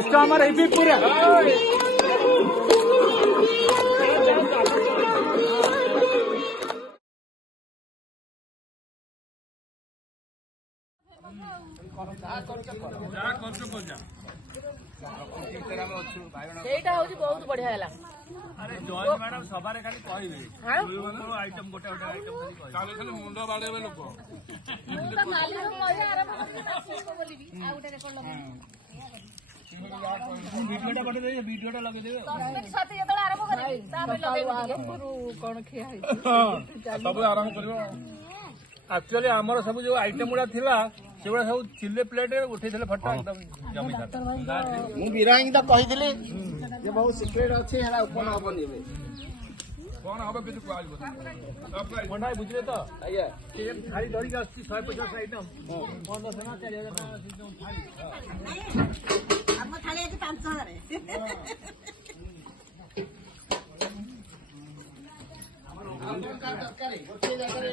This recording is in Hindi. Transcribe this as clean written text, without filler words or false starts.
गोष्ट हमारा ही पूरा ସେଇଟା ହଉଛି ବହୁତ ବଢିଆ ହେଲା। अरे जॉय मैडम सभा रे खाली कहबे आइटम गोटे गोटे आइटम खाली खाली मुंड बाड़ेबे लोक ମୁଁ ତ କାଲି କହିବା ଆରମ୍ଭ କରିବି ନାଚିବ ବୋଲିବି ଆଉ ଗୋଟେ ରେକର୍ଡ ଲଗେଇବି वीडियोटा पठे दे वीडियोटा लगे देबे ସାଥୀ ଯେତେବେଳେ ଆରମ୍ଭ କରିବି ତାପରେ ଲଗେଇବି କଣ ଖିଆ ହେଇଛି सब आरंभ करबो एक्चुअली हमर सब जो आइटम गुडा थिला सेगुडा सब चिल्ले प्लेट उठे थिले फटा एकदम जमी था मु बिरांगी तो कहिदिली जे बहुत सिक्रेट अछि हला ओपन हबनी बे कौन हबे किछु कहलबो मंडाई बुझले तो आया एक थाली धरी आछि 150 आइटम 1500 ना 4000 ना थाली ଆମ ଥାଳି ଅଛି 5000 दरकार गोटे जगह